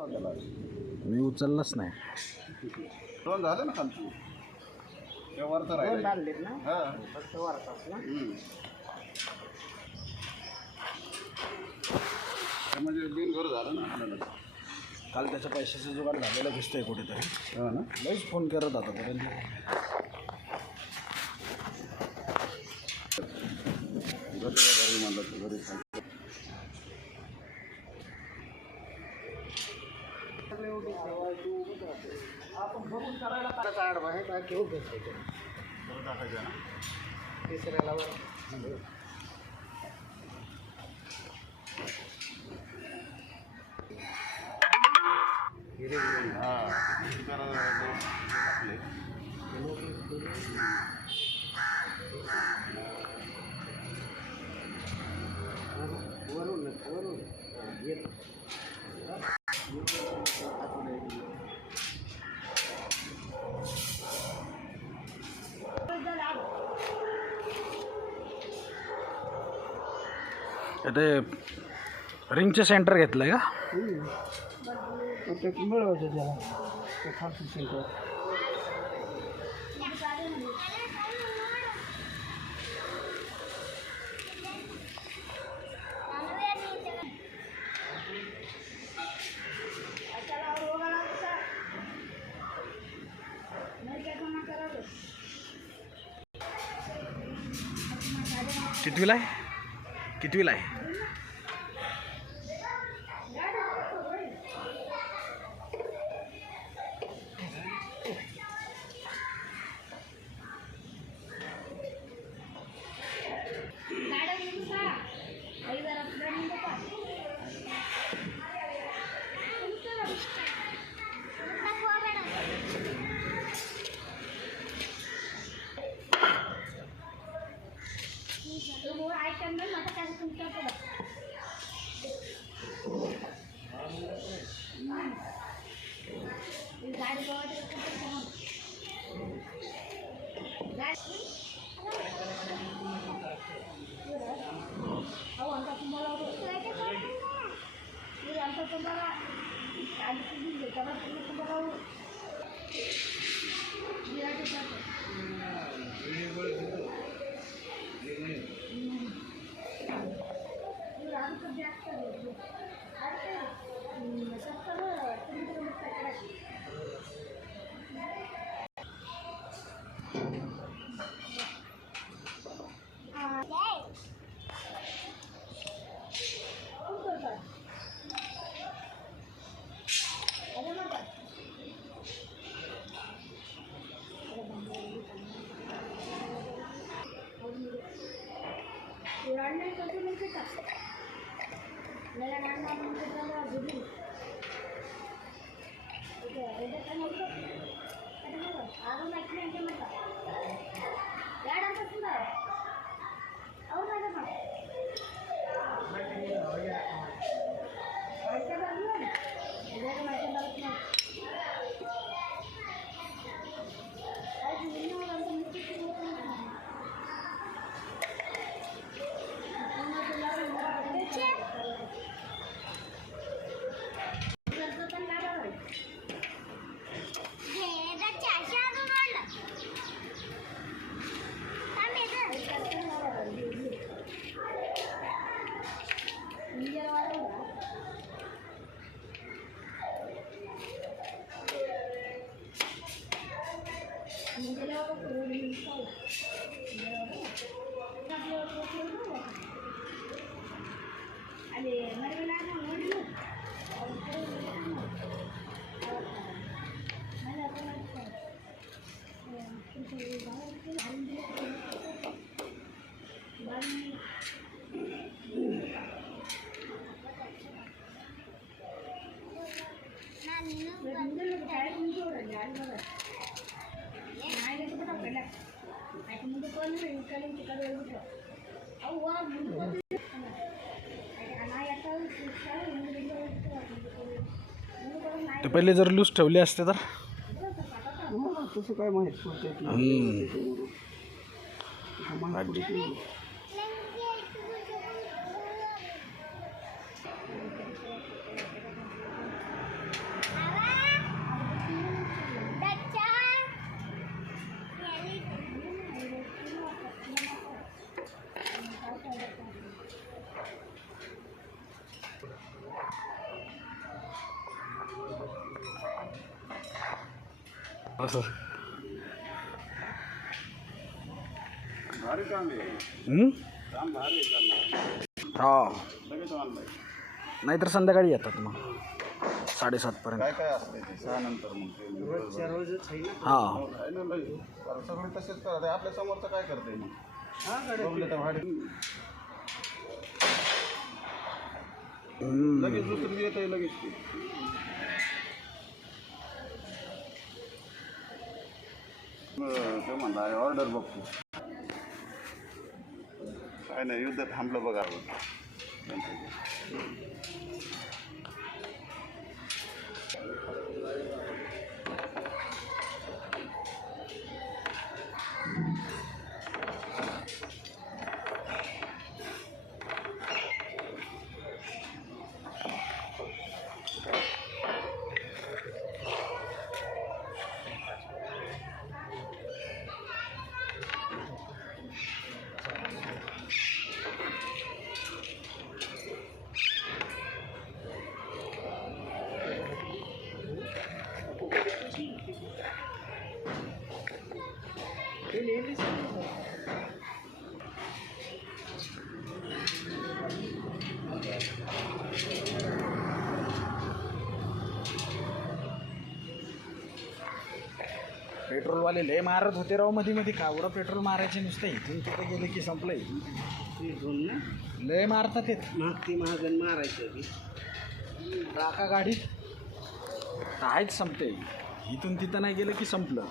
मी उचललाच नाही. दोन झाले ना खालची वरचा राहिला ना. हां फक्त वरचाच ना. म्हणजे बिनघर झालं ना आपल्याला. काल त्याच्या पैशाचं जुगाड झालेलं दिसतंय कुठेतरी. हो ना. लईच फोन करत आतापर्यंत. घरी म्हणलं घरी आपण बघून करायला करायचा आडवा आहे का घेऊ घेतो टाकायचं ना. तिसऱ्याला वरून वरून येत ते रिंगचं सेंटर घेतलंय का? ते मिळवायचं त्याला ते खालचं सेंटर. कितवीला आहे? कितवीला आहे? ते पहिले जर लूज ठेवले असते तर तसं काय माहीत असं भारी काम आहे हं? काम भारी आहे करणार हा लगेच ऑनलाईन नाहीतर संध्याकाळी येतात मग 7:30पर्यंत. काय काय असते ते 6 नंतर मग ते हां आहे ना लई कारण सगळे तसेच करत आहे आपल्या समोरचं काय करते मग बघले तर भाडे लगेच दुसरी येत आहे लगेच ते म्हणला ऑर्डर बघतो काय नाही युद्ध थांबलं बघा पेट्रोलवाले लय मारत होते राव मध्ये मध्ये कावडं पेट्रोल मारायचे नुसतं इथून तिथं गेले की संपलंय. लय मारतात ते ती महागण मारायचं टाका गाडीत आहेच संपते इथून तिथं नाही गेलं की संपलं.